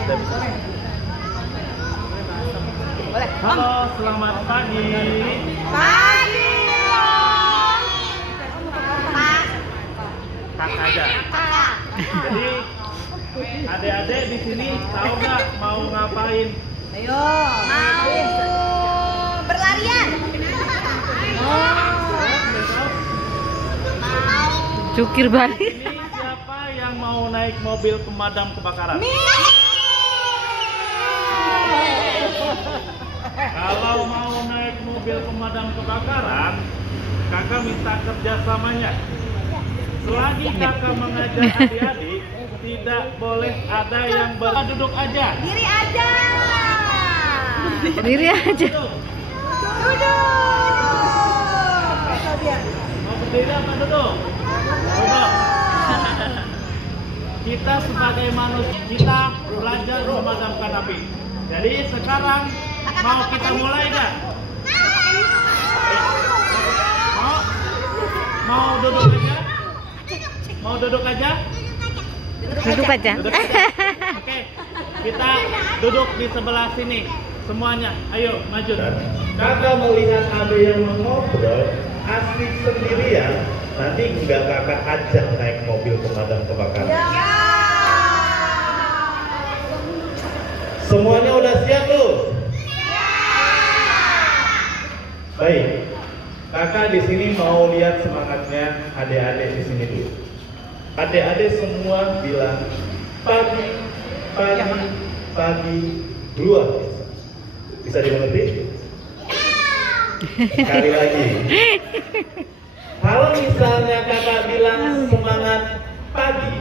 tidak bisa. Boleh. Halo, selamat pagi. Pagi. Kak aja. Kakak. Jadi adik-adik di sini tahu nggak mau ngapain? Ayo. Mau berlarian. Cukir balik. Ini siapa yang mau naik mobil pemadam kebakaran? Kalau mau naik mobil pemadam kebakaran, kakak minta kerjasamanya. Selagi kakak mengajar adik-adik, tidak boleh ada yang duduk aja. Diri aja. Diri aja. Duduk. Duduk. Mau berdiri apa duduk? Duduk. Kita sebagai manusia, kita belajar memadamkan api. Jadi sekarang mau kita mulai nggak? Mau duduk aja? Mau duduk aja? Duduk aja. Duduk aja. Oke, kita duduk di sebelah sini semuanya. Ayo maju. Kakak melihat ada yang mengobrol asik sendirian, nanti nggak kakak ajak naik mobil pemadam kebakaran. Semuanya udah siap tuh? Baik, kakak di sini mau lihat semangatnya adik-adik di sini dulu. Adik-adik semua bilang pagi, pagi, pagi, luar biasa. Bisa dimengerti? Sekali lagi. Kalau misalnya kakak bilang semangat pagi,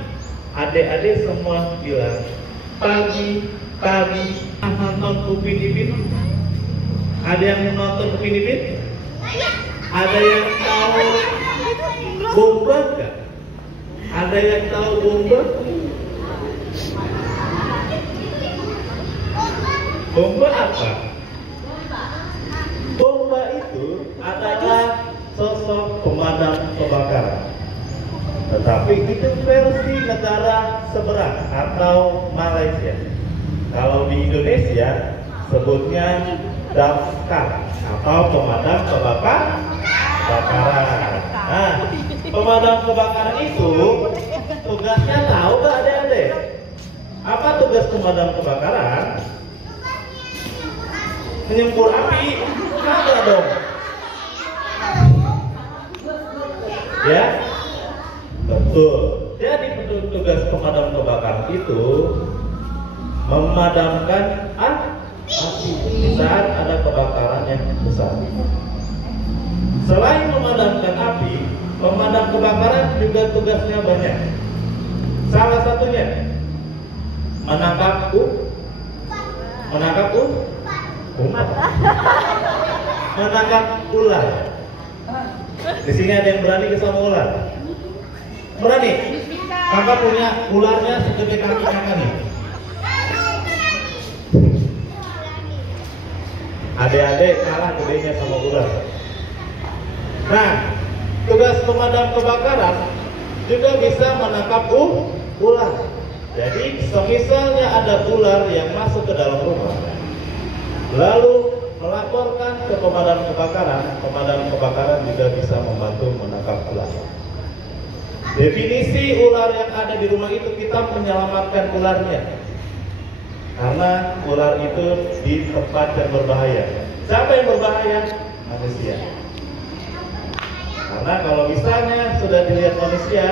adik-adik semua bilang pagi, pagi. Nonton Upin Ipin? Ada yang nonton Upin Ipin? Ada yang tahu bomba nggak? Ada yang tahu bomba? Bomba apa? Bomba itu adalah sosok pemadam kebakaran. Tetapi itu versi negara seberang atau Malaysia. Kalau di Indonesia sebutnya damkar atau pemadam kebakaran. Nah, pemadam kebakaran itu tugasnya tahu nggak adik-adik? Apa tugas pemadam kebakaran? Menyembur api, ada dong. Ya, betul. Jadi tugas pemadam kebakaran itu memadamkan api di saat ada kebakaran yang besar. Selain memadamkan api, pemadam kebakaran juga tugasnya banyak. Salah satunya menangkap ular. Di sini ada yang berani ke sama ular? Berani? Kakak punya ularnya segede kaki kakak nih. Adik-adik kalah gedenya sama ular. Nah, tugas pemadam kebakaran juga bisa menangkap ular. Jadi, semisalnya ada ular yang masuk ke dalam rumah, lalu melaporkan ke pemadam kebakaran juga bisa membantu menangkap ular. Definisi ular yang ada di rumah itu kita menyelamatkan ularnya. Karena ular itu di tempat yang berbahaya. Siapa yang berbahaya? Manusia. Karena kalau misalnya sudah dilihat manusia,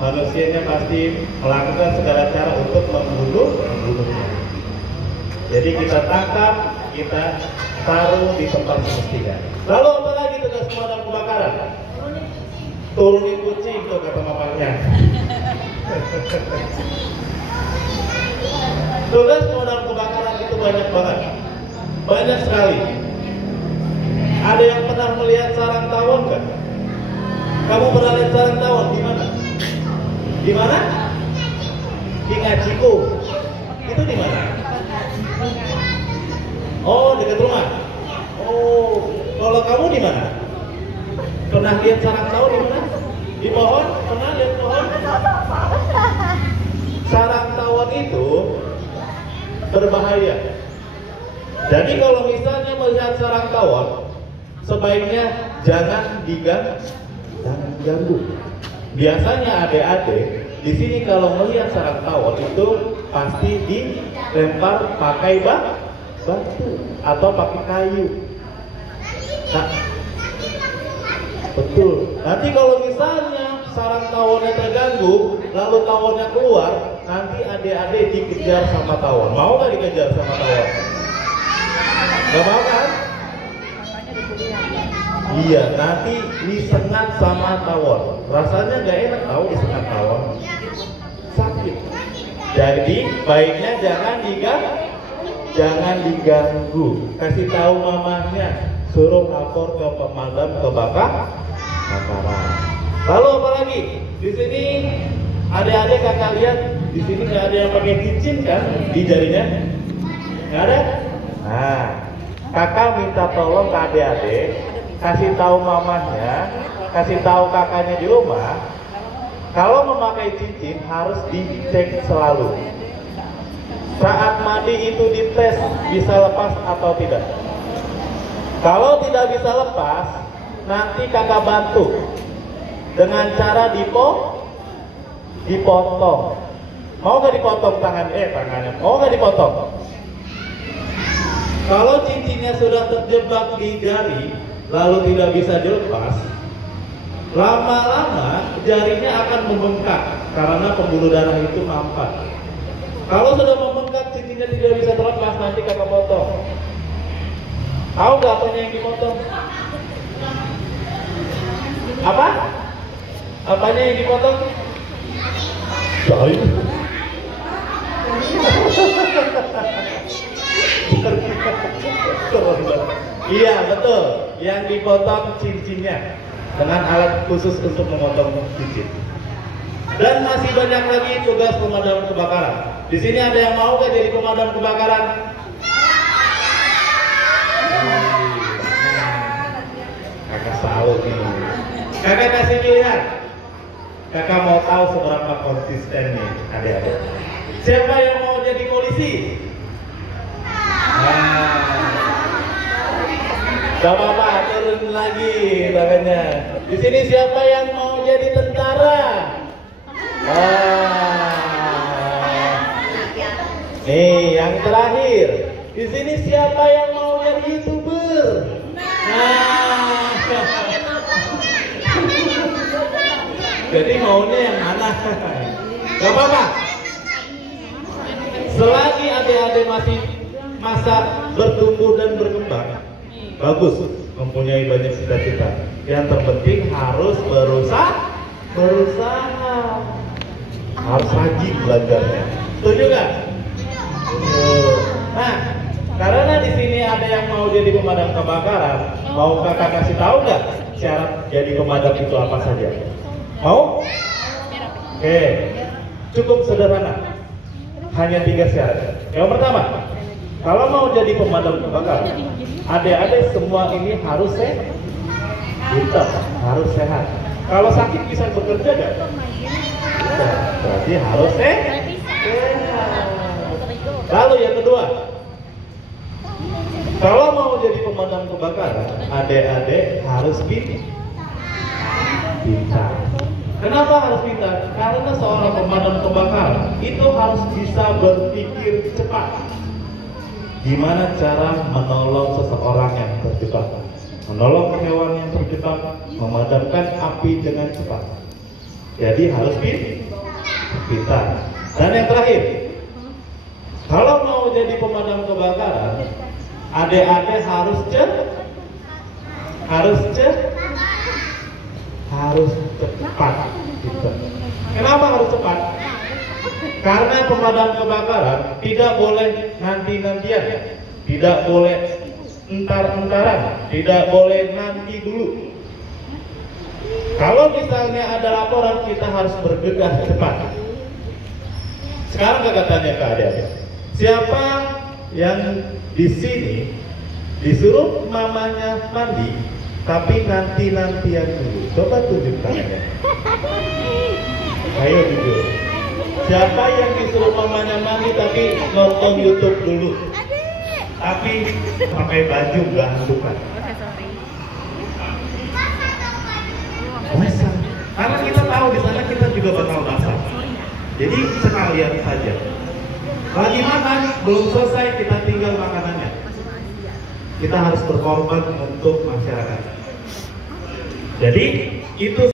manusianya pasti melakukan segala cara untuk membunuhnya. Jadi kita tangkap, kita taruh di tempat semestinya. Lalu apa lagi tugas pemadam kebakaran? Turunin kucing tuh kata mamanya. Tugas pemadam kebakaran itu banyak banget, banyak sekali. Ada yang pernah melihat sarang tawon kan? Kamu pernah lihat sarang tawon di mana? Di mana? Di Ngaciku. Itu di mana? Oh, dekat rumah. Oh, kalau kamu di mana? Pernah lihat sarang tawon di mana? Di pohon? Pernah lihat pohon? Sarang tawon itu berbahaya. Jadi kalau misalnya melihat sarang tawon, sebaiknya jangan diganggu. Biasanya adik-adik di sini kalau melihat sarang tawon itu pasti dilempar pakai batu atau pakai kayu. Nah, betul. Nanti kalau misalnya sarang tawonnya terganggu, lalu tawonnya keluar, nanti adik-adik dikejar sama tawon. Mau nggak dikejar sama tawon? Gak mau kan? Iya, nanti disengat sama tawon. Rasanya gak enak tahu disengat tawon. Sakit. Jadi baiknya jangan diganggu. Kasih tahu mamanya, suruh lapor ke pemadam kebakaran. Lalu apa lagi? Di sini adik-adik kakak lihat, di sini nggak ada yang pakai cincin kan di jarinya? Nggak ada? Nah, kakak minta tolong ke adik-adik, kasih tahu mamanya, kasih tahu kakaknya di rumah, kalau memakai cincin harus dicek selalu. Saat mandi itu dites bisa lepas atau tidak. Kalau tidak bisa lepas, nanti kakak bantu dengan cara dipotong. Mau nggak dipotong tangannya? Mau nggak dipotong? Kalau cincinnya sudah terjebak di jari, lalu tidak bisa dilepas, lama-lama jarinya akan membengkak karena pembuluh darah itu mampat. Kalau sudah membengkak, cincinnya tidak bisa terlepas, nanti kakak potong. Tahu nggak apanya yang dipotong? Apa? Apanya yang dipotong? Jari. Iya betul, yang dipotong cincinnya dengan alat khusus untuk memotong cincin. Dan masih banyak lagi tugas pemadam kebakaran. Di sini ada yang mau nggak jadi pemadam kebakaran? Kakak salut nih. Kakak kasih pilihan. Kakak mau tahu seberapa konsisten nih adik-adik. Siapa yang mau jadi polisi? Gak apa-apa, turun lagi tangannya. Di sini siapa yang mau jadi tentara? Nih, yang terakhir. Di sini siapa yang mau jadi YouTuber? Jadi maunya yang mana? Gak apa-apa. Selagi adik-adik masih masa bertumbuh dan berkembang, bagus mempunyai banyak cita-cita. Yang terpenting harus berusaha, harus rajin belajarnya. Setuju nggak? Nah, karena di sini ada yang mau jadi pemadam kebakaran, mau kakak kasih tahu nggak syarat jadi pemadam itu apa saja? Mau? Oke, cukup sederhana. Hanya 3 syarat. Yang pertama, kalau mau jadi pemadam kebakaran, adik-adik semua ini harus sehat. Harus sehat. Kalau sakit bisa bekerja nggak? Berarti harus sehat. Lalu yang kedua, kalau mau jadi pemadam kebakaran, adik-adik harus pintar. Kenapa harus pintar? Karena seorang pemadam kebakaran itu harus bisa berpikir cepat. Gimana cara menolong seseorang yang terjebak, menolong hewan yang terjebak, memadamkan api dengan cepat. Jadi harus pintar. Dan yang terakhir, kalau mau jadi pemadam kebakaran, adik-adik harus cepat. Gitu. Kenapa harus cepat? Karena pemadam kebakaran tidak boleh nanti-nantian, tidak boleh entar-entaran, tidak boleh nanti dulu. Kalau misalnya ada laporan, kita harus bergegas cepat. Sekarang kakak tanya ke adik-adik, siapa yang di sini disuruh mamanya mandi, tapi nanti-nantian dulu? Coba tunjuk tangannya. Ayo jujur. Siapa yang disuruh mamanya mandi tapi nonton YouTube dulu? Tapi pakai baju nggak handukan. Basah. Karena kita tahu di sana kita juga bakal basah. Jadi sekalian saja. Lagi makan, belum selesai kita tinggal makanannya. Kita harus berkorban untuk masyarakat. Jadi itu